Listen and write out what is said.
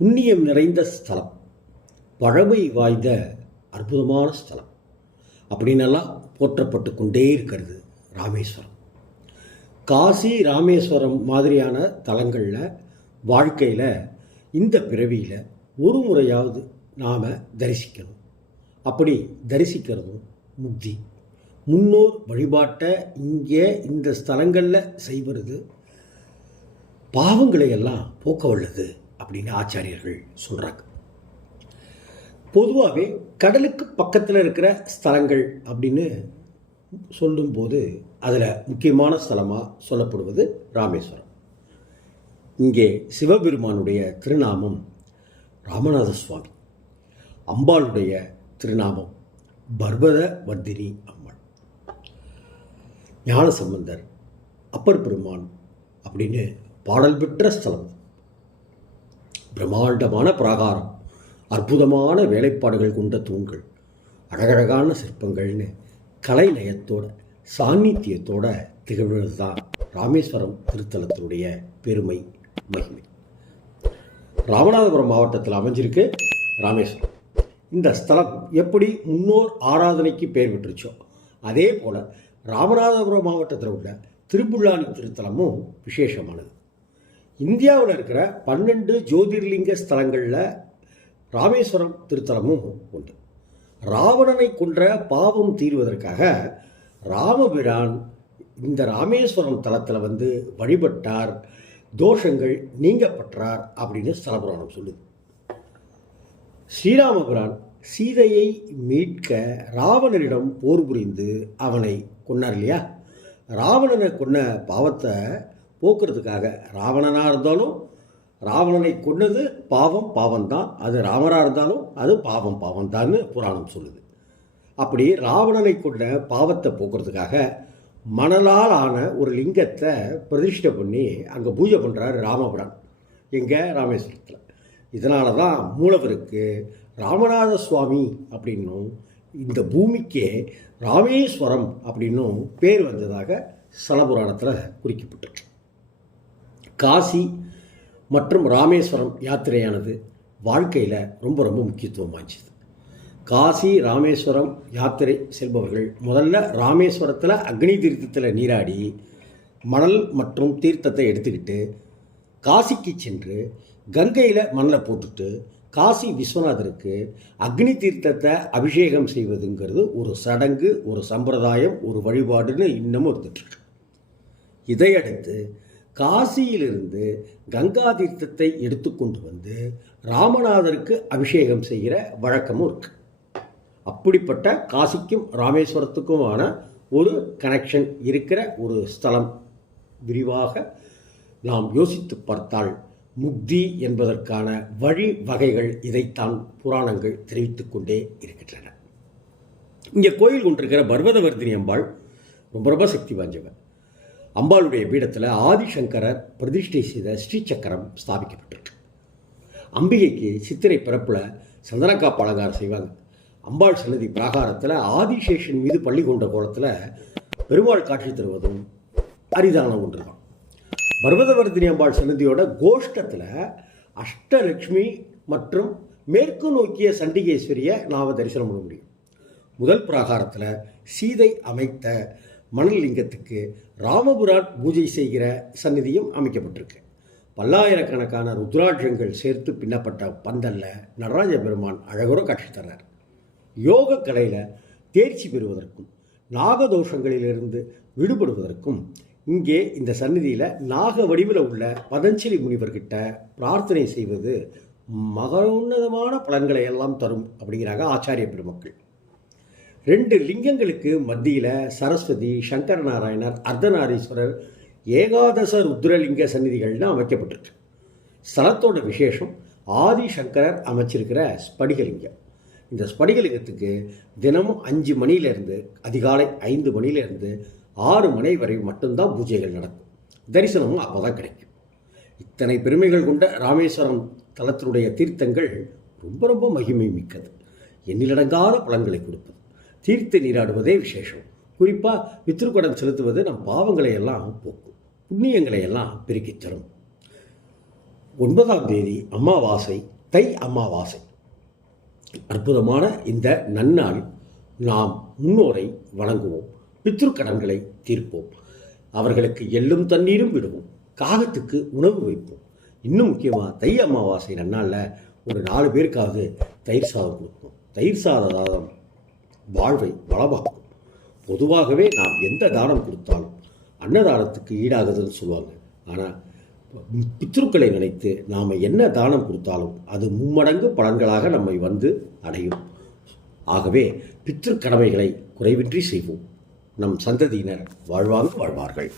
புண்ணியம் நிறைந்த ஸ்தலம். பழமை வாய்ந்த அற்புதமான ஸ்தலம். அப்படின்னெல்லாம் போற்றப்பட்டு கொண்டே இருக்கிறது ராமேஸ்வரம். காசி ராமேஸ்வரம் மாதிரியான தலங்களில் வாழ்க்கையில் இந்த பிறவியில் ஒரு முறையாவது நாம் தரிசிக்கணும். அப்படி தரிசிக்கிறதும் முக்தி. முன்னோர் வழிபாட்டை இங்கே இந்த ஸ்தலங்களில் செய்வது பாவங்களை எல்லாம் போக்க உள்ளது அப்படின்னு ஆச்சாரியர்கள் சொல்கிறாங்க பொதுவாகவே கடலுக்கு பக்கத்தில் இருக்கிற ஸ்தலங்கள் அப்படின்னு சொல்லும்போது அதில் முக்கியமான ஸ்தலமாக சொல்லப்படுவது ராமேஸ்வரம். இங்கே சிவபெருமானுடைய திருநாமம் ராமநாத சுவாமி அம்பாளுடைய திருநாமம் பர்வத வர்தினி அம்மன் ஞானசம்பந்தர் அப்பர் பெருமான் அப்படின்னு பாடல் பெற்ற ஸ்தலம். பிரம்மாண்டமான பிராகாரம் அற்புதமான வேலைப்பாடுகள் கொண்ட தூண்கள் அழகழகான சிற்பங்கள்னு கலைநயத்தோட சாநித்தியத்தோட திகழ்வது தான் ராமேஸ்வரம் திருத்தலத்தினுடைய பெருமை மகிமை. ராமநாதபுரம் மாவட்டத்தில் அமைஞ்சிருக்கு ராமேஸ்வரம். இந்த ஸ்தலம் எப்படி முன்னோர் ஆராதனைக்கு பெயர் பெற்றுச்சோ அதே போல் ராமநாதபுரம் மாவட்டத்தில் உள்ள திருப்புள்ளானி திருத்தலமும் விசேஷமானது. இந்தியாவில் இருக்கிற பன்னெண்டு ஜோதிர்லிங்க ஸ்தலங்களில் ராமேஸ்வரம் திருத்தலமும் உண்டு. ராவணனை கொன்ற பாவம் தீர்வதற்காக ராமபிரான் இந்த ராமேஸ்வரம் தலத்தில் வந்து வழிபட்டார் தோஷங்கள் நீங்கப்பட்டார் அப்படின்னு ஸ்தலபுராணம் சொல்லுது. ஸ்ரீராமபிரான் சீதையை மீட்க ராவணனிடம் போர் புரிந்து அவனை கொன்னார் இல்லையா? ராவணனை கொன்ன பாவத்தை போக்குறதுக்காக. ராவணனாக இருந்தாலும் ராவணனை கொன்னது பாவம் பாவம்தான். அது ராமராக இருந்தாலும் அது பாவம் பாவம்தான்னு புராணம் சொல்லுது. அப்படி ராவணனை கொண்ட பாவத்தை போக்குறதுக்காக மணலால் ஆன ஒரு லிங்கத்தை பிரதிஷ்டை பண்ணி அங்கே பூஜை பண்ணுறாரு ராமபுரான். எங்கே? ராமேஸ்வரத்தில். இதனால தான் மூலவருக்கு ராமநாத சுவாமி அப்படின்னும் இந்த பூமிக்கே ராமேஸ்வரம் அப்படின்னும் பேர் வந்ததாக சலபுராணத்தில் குறிக்கப்பட்டுச்சு. காசி மற்றும் ராமேஸ்வரம் யாத்திரையானது வாழ்க்கையில் ரொம்ப ரொம்ப முக்கியத்துவம் வாய்ச்சது காசி ராமேஸ்வரம் யாத்திரை செல்பவர்கள் முதல்ல ராமேஸ்வரத்தில் அக்னி தீர்த்தத்தில் நீராடி மணல் மற்றும் தீர்த்தத்தை எடுத்துக்கிட்டு காசிக்கு சென்று கங்கையில் மணலை போட்டுட்டு காசி விஸ்வநாதருக்கு அக்னி தீர்த்தத்தை அபிஷேகம் செய்வதுங்கிறது ஒரு சடங்கு ஒரு சம்பிரதாயம் ஒரு வழிபாடுன்னு இன்னமும் இருந்துட்டுருக்கு இதையடுத்து காசியிலிருந்து கங்கா தீர்த்தத்தை எடுத்துக்கொண்டு வந்து ராமநாதருக்கு அபிஷேகம் செய்கிற வழக்கமும் இருக்கு. அப்படிப்பட்ட காசிக்கும் ராமேஸ்வரத்துக்குமான ஒரு கனெக்ஷன் இருக்கிற ஒரு ஸ்தலம். விரிவாக நாம் யோசித்து பார்த்தால் முக்தி என்பதற்கான வழி வகைகள் இதைத்தான் புராணங்கள் தெரிவித்து கொண்டே இருக்கின்றன. இங்கே கோயில் கொண்டிருக்கிற பர்வதவர்தினி அம்பாள் ரொம்ப ரொம்ப சக்தி வாய்ந்தவன் அம்பாளுடைய பீடத்தில் ஆதிசங்கரர் பிரதிஷ்டை செய்த ஸ்ரீசக்கரம் ஸ்தாபிக்கப்பட்டிருக்கு. அம்பிகைக்கு சித்திரை பிறப்பில் சந்தனக்காப்பு அலங்காரம் செய்வாங்க. அம்பாள் சன்னதி பிராகாரத்தில் ஆதிசேஷன் மீது பள்ளி கொண்ட கோலத்தில் பெருமாள் காட்சி தருவதும் அரிதான ஒன்று தான் பர்வதவர்தினி அம்பாள் சன்னதியோட கோஷ்டத்தில் அஷ்டலக்ஷ்மி மற்றும் மேற்கு நோக்கிய சண்டிகேஸ்வரியை நாம் தரிசனம் பண்ண முடியும். முதல் பிராகாரத்தில் சீதை அமைத்த மணல் லிங்கத்துக்கு ராமபுரான் பூஜை செய்கிற சந்நிதியும் அமைக்கப்பட்டிருக்கு. பல்லாயிரக்கணக்கான ருத்ராட்சங்கள் சேர்த்து பின்னப்பட்ட பந்தல்ல நடராஜ பெருமான் அழகுற காட்சி தர்றார். யோக கலையில் தேர்ச்சி பெறுவதற்கும் நாகதோஷங்களிலிருந்து விடுபடுவதற்கும் இங்கே இந்த சந்நிதியில் நாக வடிவில் உள்ள பதஞ்சலி முனிவர்கிட்ட பிரார்த்தனை செய்வது மகோன்னதமான பலன்களை எல்லாம் தரும் அப்படிங்கிறாங்க ஆச்சாரிய பெருமக்கள். ரெண்டு லிங்கங்களுக்கு மத்தியில் சரஸ்வதி சங்கர நாராயணர் அர்த்தநாரீஸ்வரர் ஏகாதச ருத்ரலிங்க சந்நிதிகள்னு அமைக்கப்பட்டிருக்கு. ஸ்தலத்தோட விசேஷம் ஆதிசங்கரர் அமைச்சிருக்கிற ஸ்படிகலிங்கம். இந்த ஸ்படிகலிங்கத்துக்கு தினமும் அஞ்சு மணியிலேருந்து அதிகாலை ஐந்து மணியிலேருந்து ஆறு மணி வரை மட்டும்தான் பூஜைகள் நடக்கும். தரிசனமும் அப்போ தான் கிடைக்கும். இத்தனை பெருமைகள் கொண்ட ராமேஸ்வரம் தலத்தினுடைய தீர்த்தங்கள் ரொம்ப ரொம்ப மகிமை மிக்கது. எண்ணிலடங்காத பலன்களை கொடுப்பது. தீர்த்து நீராடுவதே விசேஷம். குறிப்பாக பித்ருக்கடன் செலுத்துவது நம் பாவங்களை எல்லாம் போக்கும். புண்ணியங்களை எல்லாம் பெருக்கித் தரும். ஒன்பதாம் தேதி அமாவாசை தை அமாவாசை. அற்புதமான இந்த நன்னாள் நாம் முன்னோரை வணங்குவோம். பித்ருக்கடன்களை தீர்ப்போம். அவர்களுக்கு எள்ளும் தண்ணீரும் விடுவோம். காகத்துக்கு உணவு வைப்போம். இன்னும் முக்கியமாக தை அமாவாசை நன்னாளில் ஒரு நாலு பேருக்காவது தயிர் சாதம் கொடுக்கணும். தயிர் சாதம் வாழ்வை வளமாக்கும் பொதுவாகவே நாம் எந்த தானம் கொடுத்தாலும் அன்னதானத்துக்கு ஈடாகுதுன்னு சொல்லுவாங்க. ஆனால் பித்ருக்களை நினைத்து நாம் என்ன தானம் கொடுத்தாலும் அது மும்மடங்கு பலன்களாக நம்மை வந்து அடையும். ஆகவே பித்ரு கடமைகளை குறைவின்றி செய்வோம். நம் சந்ததியினர் வாழ்வாங்க வாழ்வார்கள்.